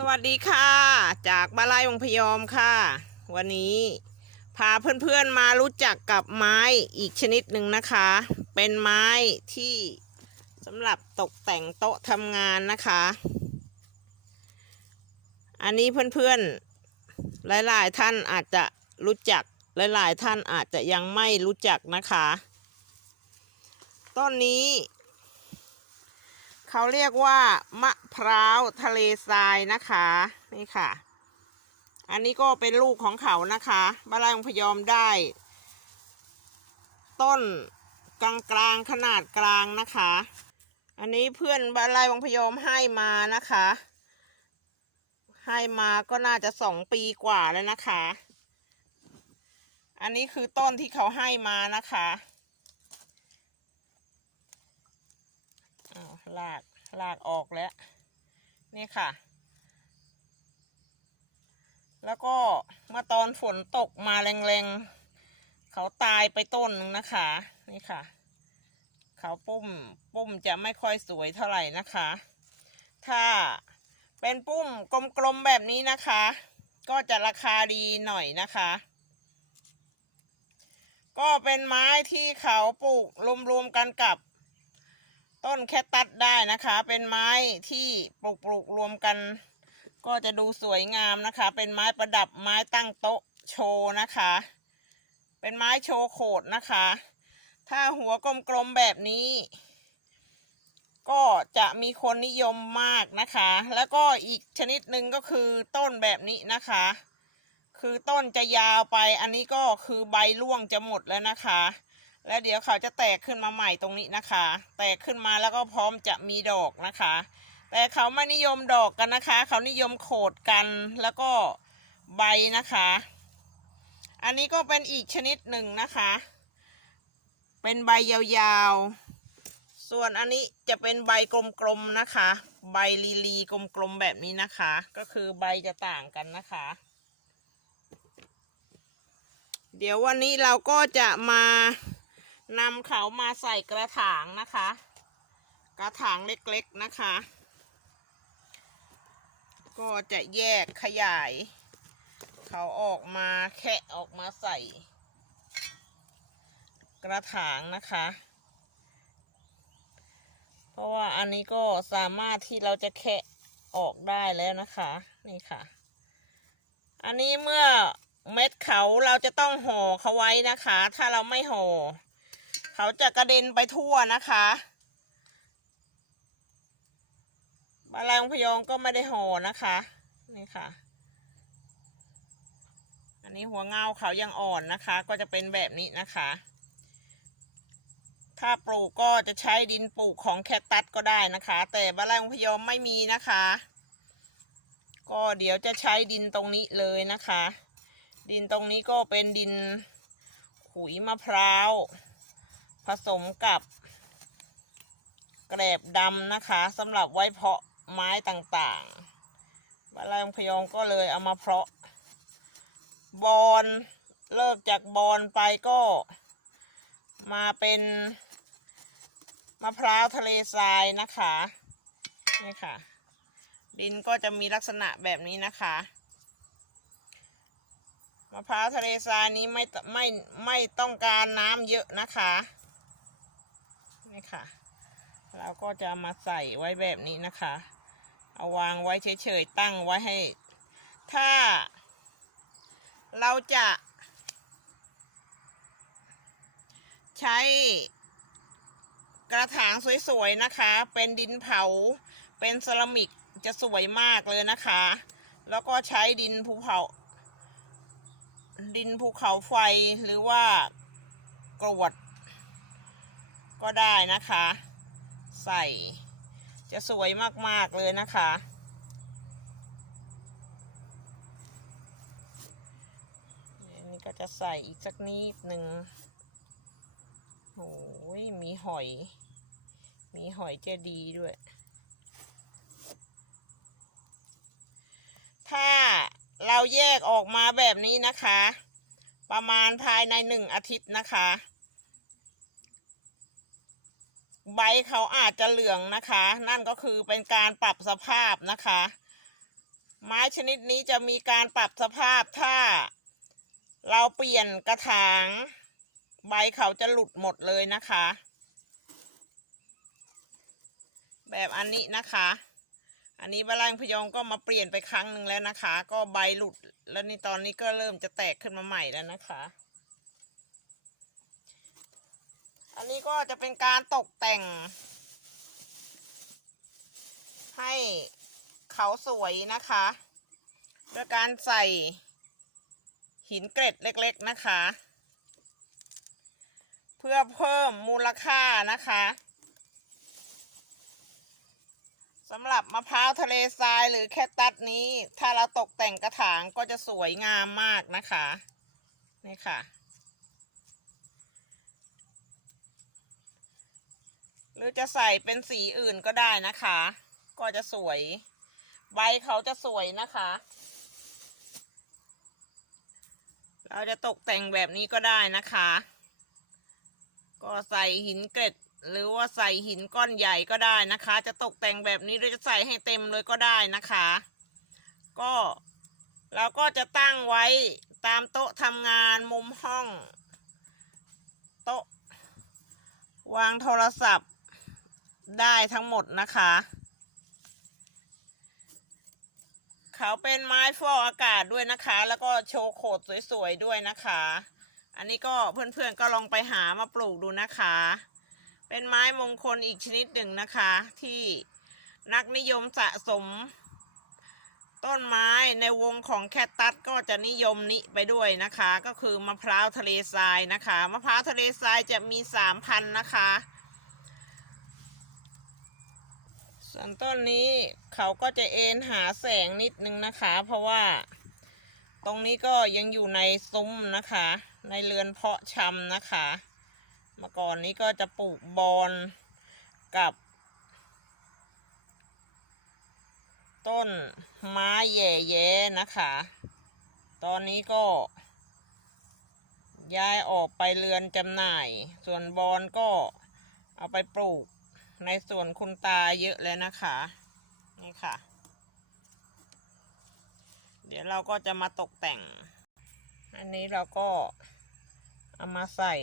สวัสดีค่ะ จากบ้านไร่องพยอมค่ะ วันนี้พาเพื่อนๆมารู้จักกับไม้อีกชนิดหนึ่งนะคะ เป็นไม้ที่สำหรับตกแต่งโต๊ะทำงานนะคะ อันนี้เพื่อนๆหลายๆท่านอาจจะรู้จักหลายๆท่านอาจจะยังไม่รู้จักนะคะ ต้นนี้ เขาเรียกว่ามะพร้าวทะเลทรายนะคะ นี่ค่ะ อันนี้ก็เป็นลูกของเขานะคะบ้านไร่องพยอมได้ ต้นกลางกลางขนาดกลางนะคะ อันนี้เพื่อนบ้านไร่องพยอมให้มานะคะ ให้มาก็น่าจะสองปีกว่าแล้วนะคะ อันนี้คือต้นที่เขาให้มานะคะ อ้าว ลากลากออกแล้ว นี่ค่ะ แล้วก็เมื่อตอนฝนตกมาแรงๆ เขาตายไปต้นหนึงนะคะ นี่ค่ะ เขาปุ้มปุ้มจะไม่ค่อยสวยเท่าไหร่นะคะ ถ้าเป็นปุ้มกลมๆแบบนี้นะคะ ก็จะราคาดีหน่อยนะคะ ก็เป็นไม้ที่เขาปลูกรวมๆกันกับ ต้นแคตตัสได้นะคะ เป็นไม้ที่ปลูกปลูกรวมกัน ก็จะดูสวยงามนะคะ เป็นไม้ประดับไม้ตั้งโต๊ะโชว์นะคะ เป็นไม้โชว์โขดนะคะ ถ้าหัวกลมๆแบบนี้ ก็จะมีคนนิยมมากนะคะ แล้วก็อีกชนิดหนึ่งก็คือต้นแบบนี้นะคะ คือต้นจะยาวไป อันนี้ก็คือใบร่วงจะหมดแล้วนะคะ แล้วเดี๋ยวเขาจะแตกขึ้นมาใหม่ตรงนี้นะคะ แตกขึ้นมาแล้วก็พร้อมจะมีดอกนะคะ แต่เขาไม่นิยมดอกกันนะคะ เขานิยมโขดกันแล้วก็ใบนะคะ อันนี้ก็เป็นอีกชนิดหนึ่งนะคะ เป็นใบยาวๆ ส่วนอันนี้จะเป็นใบกลมๆนะคะ ใบลีลีๆกลมๆแบบนี้นะคะ ก็คือใบจะต่างกันนะคะเดี๋ยววันนี้เราก็จะมา นำเขามาใส่กระถางนะคะ กระถางเล็กๆนะคะ ก็จะแยกขยาย เขาออกมาแคะออกมาใส่ กระถางนะคะ เพราะว่าอันนี้ก็สามารถที่เราจะแคะออกได้แล้วนะคะ นี่ค่ะ อันนี้เมื่อเม็ดเขาเราจะต้องห่อเขาไว้นะคะ ถ้าเราไม่ห่อ เขาจะกระเด็นไปทั่วนะคะบาลายองพยองก็ไม่ได้ห่อนะคะ นี่ค่ะ อันนี้หัวเงาเขายังอ่อนนะคะ ก็จะเป็นแบบนี้นะคะ ถ้าปลูกก็จะใช้ดินปลูกของแคตตัสก็ได้นะคะ แต่บาลายองพยอมไม่มีนะคะ ก็เดี๋ยวจะใช้ดินตรงนี้เลยนะคะ ดินตรงนี้ก็เป็นดินขุยมะพร้าว ผสมกับแกลบดำนะคะสำหรับไว้เพาะไม้ต่างๆบาลายองพยองก็เลยเอามาเพาะ บอนเลิกจากบอนไปก็ มาเป็นมะพร้าวทะเลทรายนะคะนี่ค่ะ ดินก็จะมีลักษณะแบบนี้นะคะมะพร้าวทะเลทรายนี้ไม่ไม่ไม่ต้องการน้ำเยอะนะคะ นี่ค่ะ เราก็จะมาใส่ไว้แบบนี้นะคะ เอาวางไว้เฉยๆตั้งไว้ให้ ถ้า เราจะ ใช้กระถางสวยๆนะคะ เป็นดินเผา เป็นเซรามิกจะสวยมากเลยนะคะ แล้วก็ใช้ดินภูเขาดินภูเขาไฟหรือว่ากรวด ก็ได้นะคะ ใส่จะสวยมากๆเลยนะคะ อันนี้ก็จะใส่อีกสักนิดหนึ่งโอ้ยมีหอย มีหอยเจดีด้วย ถ้าเราแยกออกมาแบบนี้นะคะ ประมาณภายในหนึ่งอาทิตย์นะคะ ใบเขาอาจจะเหลืองนะคะ นั่นก็คือเป็นการปรับสภาพนะคะ ไม้ชนิดนี้จะมีการปรับสภาพถ้า เราเปลี่ยนกระถาง ใบเขาจะหลุดหมดเลยนะคะ แบบอันนี้นะคะ อันนี้บะลังพยองก็มาเปลี่ยนไปครั้งหนึ่งแล้วนะคะ ก็ใบหลุดแล้วนี่ตอนนี้ก็เริ่มจะแตกขึ้นมาใหม่แล้วนะคะ อันนี้ก็จะเป็นการตกแต่ง ให้เขาสวยนะคะด้วยการใส่หินเกร็ดเล็กๆนะคะ เพื่อเพิ่มมูลค่านะคะสำหรับมะพร้าวทะเลทรายหรือแคตตัสนี้ ถ้าเราตกแต่งกระถางก็จะสวยงามมากนะคะ นี่ค่ะ หรือจะใส่เป็นสีอื่นก็ได้นะคะ ก็จะสวย ใบเขาจะสวยนะคะ เราจะตกแต่งแบบนี้ก็ได้นะคะ ก็ใส่หินเกร็ดหรือว่าใส่หินก้อนใหญ่ก็ได้นะคะ จะตกแต่งแบบนี้หรือจะใส่ให้เต็มเลยก็ได้นะคะ ก็เราก็จะตั้งไว้ตามโต๊ะทำงานมุมห้อง โต๊ะ วางโทรศัพท์ ได้ทั้งหมดนะคะ เขาเป็นไม้ฟอกอากาศด้วยนะคะ แล้วก็โชว์โขดสวยๆด้วยนะคะ อันนี้ก็เพื่อนๆก็ลองไปหามาปลูกดูนะคะ เป็นไม้มงคลอีกชนิดหนึ่งนะคะ ที่นักนิยมสะสม ต้นไม้ในวงของแคตตัสก็จะนิยมนิไปด้วยนะคะ ก็คือมะพร้าวทะเลทรายนะคะ มะพร้าวทะเลทรายจะมีสามพันนะคะ ส่วนต้นนี้เขาก็จะเอ็นหาแสงนิดนึงนะคะ เพราะว่า ตรงนี้ก็ยังอยู่ในซุ้มนะคะ ในเรือนเพาะชำนะคะ เมื่อก่อนนี้ก็จะปลูกบอนกับ ต้นไม้แย่แย่ๆนะคะ ตอนนี้ก็ย้ายออกไปเรือนจำหน่าย ส่วนบอนก็เอาไปปลูก ในส่วนคุณตาเยอะแล้วนะคะ นี่ค่ะ เดี๋ยวเราก็จะมาตกแต่ง อันนี้เราก็เอามาใส่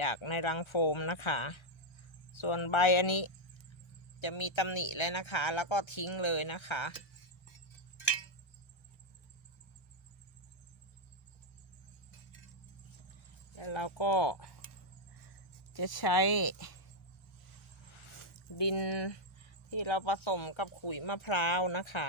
จากในรังโฟมนะคะ ส่วนใบอันนี้จะมีตำหนิเลยนะคะ แล้วก็ทิ้งเลยนะคะแล้วเราก็จะใช้ ดินที่เราผสมกับขุยมะพร้าวนะคะ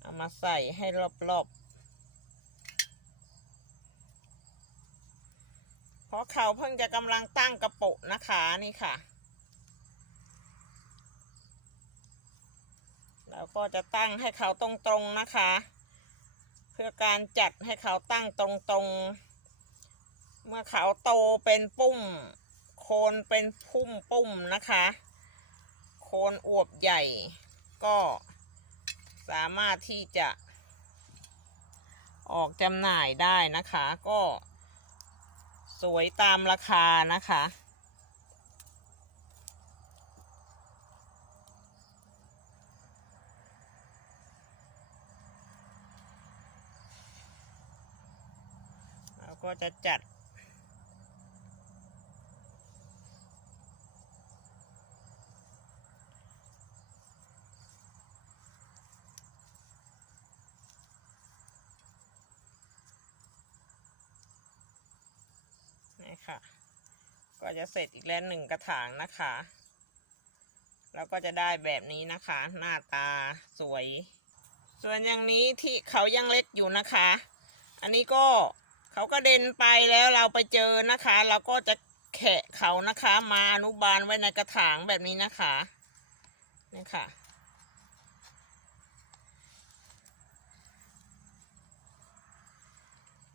เอามาใส่ให้รอบๆ เพราะเขาเพิ่งจะกำลังตั้งกระโปะนะคะนี่ค่ะ เราก็จะตั้งให้เขาตรงๆนะคะ เพื่อการจัดให้เขาตั้งตรงๆ เมื่อเขาโตเป็นปุ้มโคนเป็นพุ่มปุ้มนะคะ โคนอวบใหญ่ ก็สามารถที่จะออกจำหน่ายได้นะคะ ก็สวยตามราคานะคะเราก็จะจัด ค่ะ ก็จะเสร็จอีกแล้วหนึ่งกระถางนะคะ แล้วก็จะได้แบบนี้นะคะ หน้าตาสวย ส่วนอย่างนี้ที่เขายังเล็กอยู่นะคะ อันนี้ก็เขาก็เด็นไปแล้วเราไปเจอนะคะ เราก็จะแขะเขานะคะ มาอนุบาลไว้ในกระถางแบบนี้นะคะนี่ค่ะ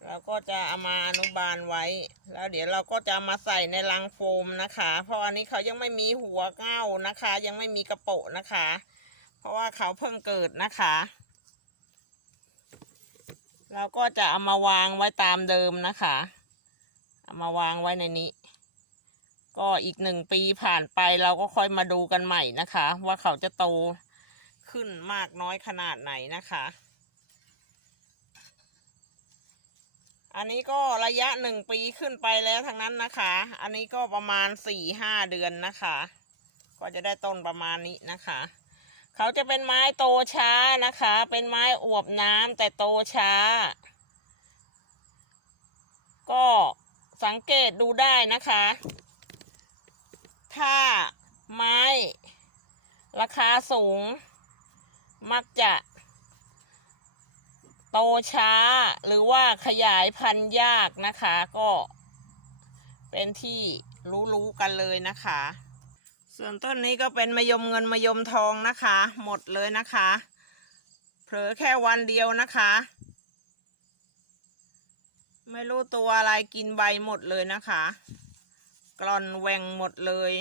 เราก็จะเอามาอนุบาลไว้ แล้วเดี๋ยวเราก็จะามาใส่ในรังโฟมนะคะ เพราะอันนี้เขายังไม่มีหัวเง่านะคะ ยังไม่มีกระโปะนะคะ เพราะว่าเขาเพิ่งเกิดนะคะ เราก็จะเอามาวางไว้ตามเดิมนะคะเอามาวางไว้ในนี้ ก็อีกหนึ่งปีผ่านไปเราก็ค่อยมาดูกันใหม่นะคะ ว่าเขาจะโตขึ้นมากน้อยขนาดไหนนะคะ อันนี้ก็ระยะหนึ่งปีขึ้นไปแล้วทั้งนั้นนะคะ อันนี้ก็ประมาณสี่ห้าเดือนนะคะ ก็จะได้ต้นประมาณนี้นะคะ เขาจะเป็นไม้โตช้านะคะ เป็นไม้อวบน้ำแต่โตช้า ก็สังเกตดูได้นะคะ ถ้าไม้ราคาสูง มักจะ โตช้าหรือว่าขยายพันธุ์ยากนะคะ ก็เป็นที่รู้ๆกันเลยนะคะ ส่วนต้นนี้ก็เป็นมะยมเงินมะยมทองนะคะ หมดเลยนะคะ เผลอแค่วันเดียวนะคะ ไม่รู้ตัวอะไรกินใบหมดเลยนะคะ กร่อนแหว่งหมดเลย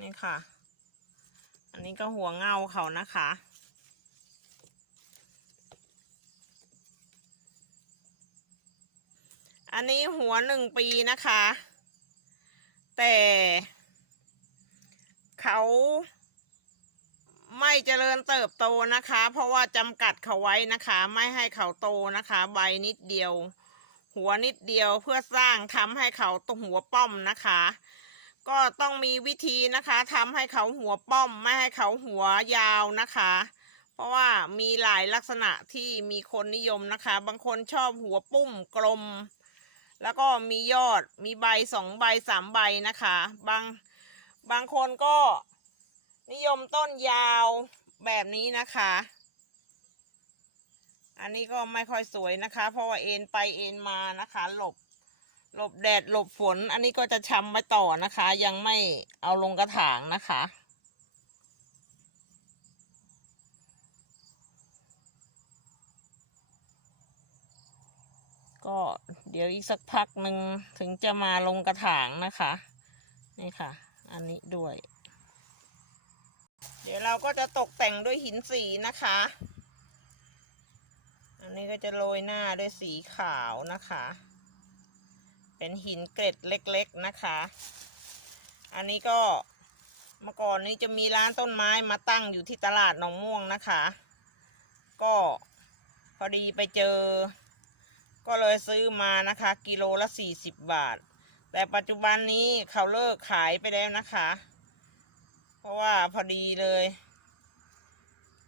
นี่ค่ะ อันนี้ก็หัวเงาเขานะคะ อันนี้หัวหนึ่งปีนะคะ แต่เขาไม่เจริญเติบโตนะคะ เพราะว่าจำกัดเขาไว้นะคะ ไม่ให้เขาโตนะคะ ใบนิดเดียว หัวนิดเดียวเพื่อสร้างทำให้เขาตหัวป้อมนะคะ ก็ต้องมีวิธีนะคะทำให้เขาหัวป้อม ไม่ให้เขาหัวยาวนะคะ เพราะว่ามีหลายลักษณะที่มีคนนิยมนะคะ บางคนชอบหัวปุ้มกลม แล้วก็มียอดมีใบสองใบสามใบนะคะ บางบางคนก็นิยมต้นยาวแบบนี้นะคะ อันนี้ก็ไม่ค่อยสวยนะคะ เพราะว่าเอ็นไปเอ็นมานะคะ หลบหลบแดดหลบฝน อันนี้ก็จะชำไว้ต่อนะคะ ยังไม่เอาลงกระถางนะคะ ก็เดี๋ยวอีกสักพักหนึ่งถึงจะมาลงกระถางนะคะ นี่ค่ะ อันนี้ด้วย เดี๋ยวเราก็จะตกแต่งด้วยหินสีนะคะ อันนี้ก็จะโรยหน้าด้วยสีขาวนะคะ เป็นหินเกร็ดเล็กๆนะคะ อันนี้ก็เมื่อก่อนนี้จะมีร้านต้นไม้มาตั้งอยู่ที่ตลาดหนองม่วงนะคะ ก็พอดีไปเจอ ก็เลยซื้อมานะคะ กิโลละสี่สิบบาท แต่ปัจจุบันนี้เขาเลิกขายไปแล้วนะคะ เพราะว่าพอดีเลย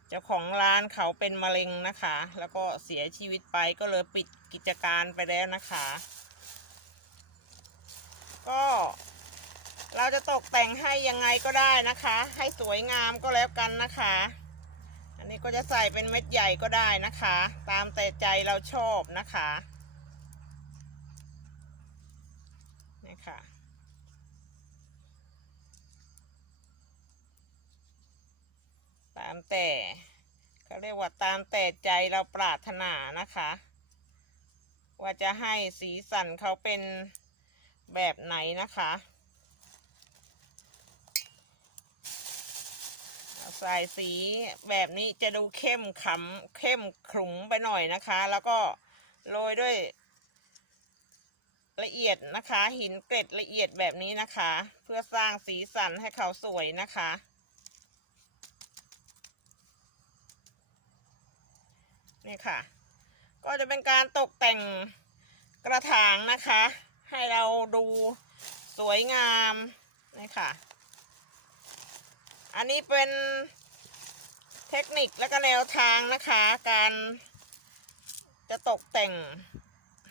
เจ้าของร้านเขาเป็นมะเร็งนะคะ แล้วก็เสียชีวิตไปก็เลยปิดกิจการไปแล้วนะคะ ก็เราจะตกแต่งให้ยังไงก็ได้นะคะ ให้สวยงามก็แล้วกันนะคะ นนี้ก็จะใส่เป็นเม็ดใหญ่ก็ได้นะคะ ตามแต่ใจเราชอบนะคะนี่ค่ะตามแต่เขาเรียกว่าตามแต่ใจเราปรารถนานะคะ ว่าจะให้สีสันเขาเป็นแบบไหนนะคะ ใส่สีแบบนี้จะดูเข้มขำเข้มขรุงไปหน่อยนะคะ แล้วก็โรยด้วย ละเอียดนะคะ หินเกล็ดละเอียดแบบนี้นะคะ เพื่อสร้างสีสันให้เขาสวยนะคะ นี่ค่ะ ก็จะเป็นการตกแต่งกระถางนะคะ ให้เราดูสวยงามนี่ค่ะ อันนี้เป็นเทคนิคและก็แนวทางนะคะ การจะตกแต่ง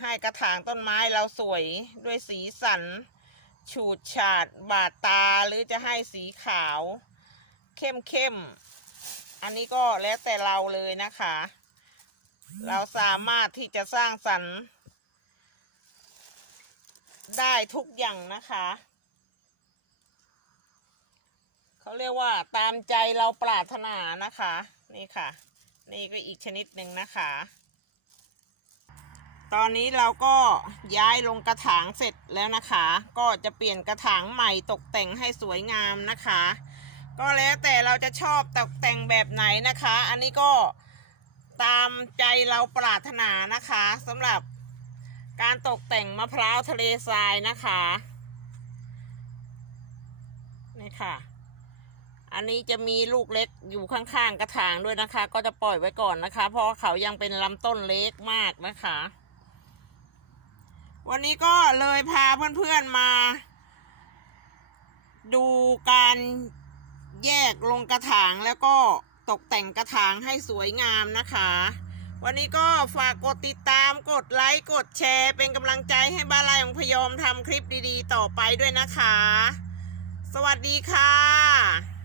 ให้กระถางต้นไม้เราสวยด้วยสีสัน ฉูดฉาดบาดตาหรือจะให้สีขาว เข้มเข้มๆอันนี้ก็แล้วแต่เราเลยนะคะ เราสามารถที่จะสร้างสรรค์ ได้ทุกอย่างนะคะ เขาเรียกว่าตามใจเราปรารถนานะคะ นี่ค่ะ นี่ก็อีกชนิดหนึ่งนะคะ ตอนนี้เราก็ย้ายลงกระถางเสร็จแล้วนะคะ ก็จะเปลี่ยนกระถางใหม่ตกแต่งให้สวยงามนะคะ ก็แล้วแต่เราจะชอบตกแต่งแบบไหนนะคะ อันนี้ก็ตามใจเราปรารถนานะคะสำหรับการตกแต่งมะพร้าวทะเลทรายนะคะ นี่ค่ะ อันนี้จะมีลูกเล็กอยู่ข้างๆกระถางด้วยนะคะ ก็จะปล่อยไว้ก่อนนะคะ เพราะเขายังเป็นลำต้นเล็กมากนะคะ วันนี้ก็เลยพาเพื่อนๆมา ดูการแยกลงกระถางแล้วก็ตกแต่งกระถางให้สวยงามนะคะ วันนี้ก็ฝากกดติดตามกดไลค์กดแชร์ เป็นกำลังใจให้บ้านลายของพยอมทำคลิปดีๆ ต่อไปด้วยนะคะ สวัสดีค่ะ